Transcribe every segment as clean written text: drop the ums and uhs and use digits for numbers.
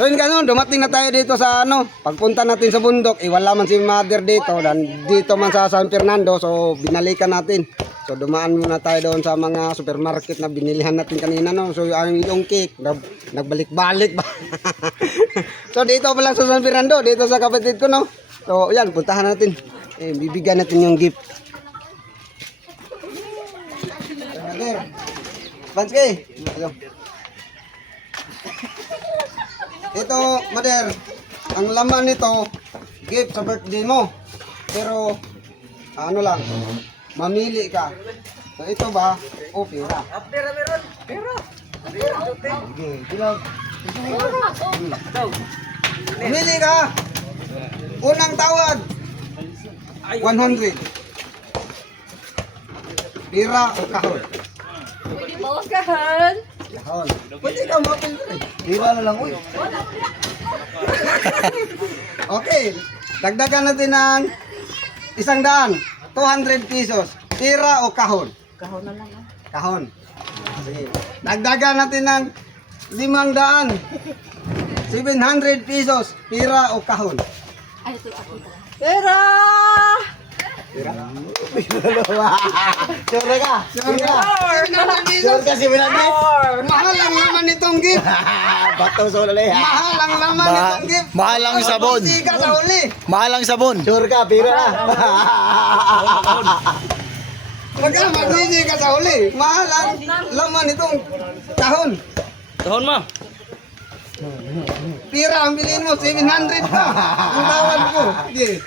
So yun ganun, dumating na tayo dito sa ano, pagpunta natin sa bundok, wala man si mother dito, dan dito man sa San Fernando, so binalikan natin. So dumaan muna tayo doon sa mga supermarket na binilihan natin kanina, no. So yung cake, nagbalik-balik ba. So dito pa lang sa San Fernando, dito sa kapatid ko, no. So yan, puntahan natin. Bibigyan natin yung gift. Mother, Bansky, ito, mother, ang laman nito, gift sa birthday mo. Pero, ano lang, mamili ka. So, ito ba? O, pera. Pera meron. Pera. Sige, bilang. Mamili ka. Unang tawad. 100. Pera o kahon? Pwede mo kahan. Kahon. Pwede ka mapil rin. Pera na lang, uy. Okay, dagdagan natin ng 100, 200 pesos. Pera o kahon? Kahon na lang. Kahon. Sige. Dagdagan natin ng 500, 700 pesos. Pera o kahon? Ay, ito ako. Pera! Pera. Sure ka? Sure ka? 700 pesos. Sure ka, 700? Mahal ang laman nitong gift. Bato sa ulalay. Mahal ang laman nitong gift. Mahal ang sabon. Hindi ka sa uli. Mahal ang sabon. Sure ka, pera na. Magkamagnisi ka sa uli. Mahal ang laman nitong kahon. Tahon mo. Pira ang bilhin mo, 700 pa. Ang tawad ko. Sige.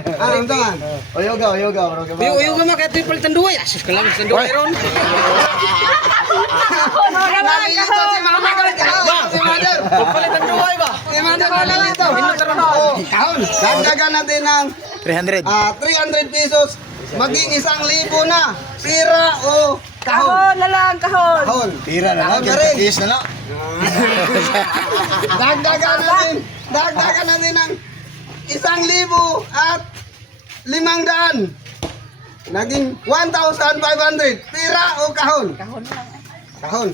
Ang tangan. Oyoga. Uyuga mah kahit palitan dua ya. Sus kalam palitan dua ron. Nalilito si mama ko. Si mother. Palitan dua ba? Si mother nalilito. Oh, kahon. Dagdagan natin ng 300. 300 pesos. Maging 1,000 na. Pira o kahon? Kahon na lang, kahon. Kahon. Tira na lang. Kahon na rin. Kiss na lang. Dagdagan natin ng 1,000 at 500. Naging 1,500. Pira o kahon? Kahon na lang. Kahon.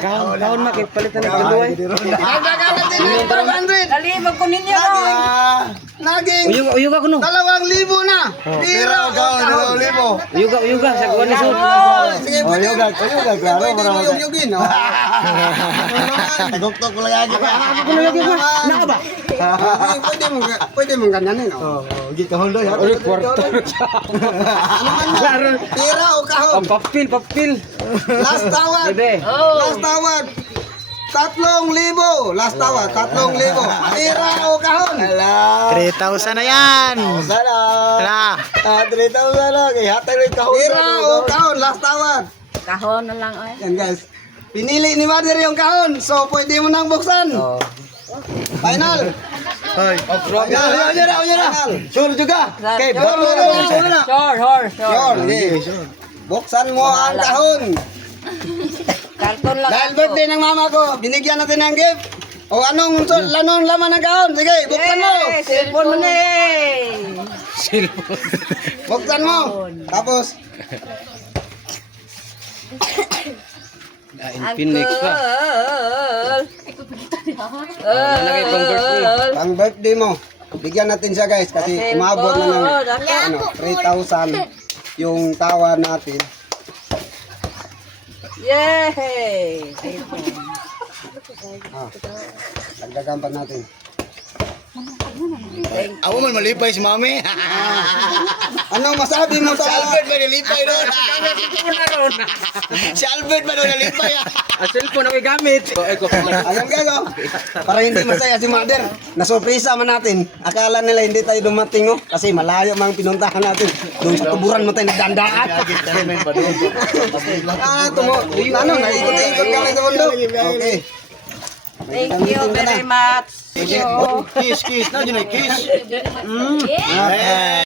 Kahon mah kahit palitan ng dua. Dagdagan natin ng 500. Dali, magkunin niyo. Naging Uyuga kuno. 2,000 na. Pira o kahon? Uyuga sa kuan ni sud. Sige, pwede. Pwede mo yung-yugin. Tagok-tok ko lang yan. Na ba? Pwede mong ganyanin. Gikahon doy. Uy kwarto. Pira o kahon? Papil. Last tawad. Bebe. Last tawad. 3,000. Last tawad. 3,000. Pira o kahon? 3,000 na yan. Sana. Hala. 3,000 na. Kaya hatay rin kahon. Pira o kahon? Last tawad. Kahon na lang, ay. Yan guys. Pinili ni Mother yung kahon. So pwede mo nang buksan. Final. Hoy. Final. Sure juga. Okay, Sure. Yun. Buksan mo ang kahon. Karton lang. Dahil birthday ng mama ko, binigyan natin ng gift. O anong laman ng kahon? Sige, buksan mo. Cellphone mo na eh. Buksan mo. Tapos, Infinix pa. Nalagay pang birthday. ang birthday mo, bigyan natin siya guys kasi umabot na ng 3,000 yung tawa natin. Yay! Dagdagan pa natin. Ako man malipay si mami. Anong masabi mo Si sa Albert ba nalipay doon? Si Albert ba doon nalipay? Ang cellphone ako gamit. Alam ka para hindi masaya si Mother. Nasurpresa man natin. Akala nila hindi tayo dumating, no? Kasi malayo mang pinuntahan natin. Doon sa kuburan mo tayo nagdandaan. Naikot-ikot kami sa bundok. Okay. Thank you very much. Kiss. Na dyan ay kiss.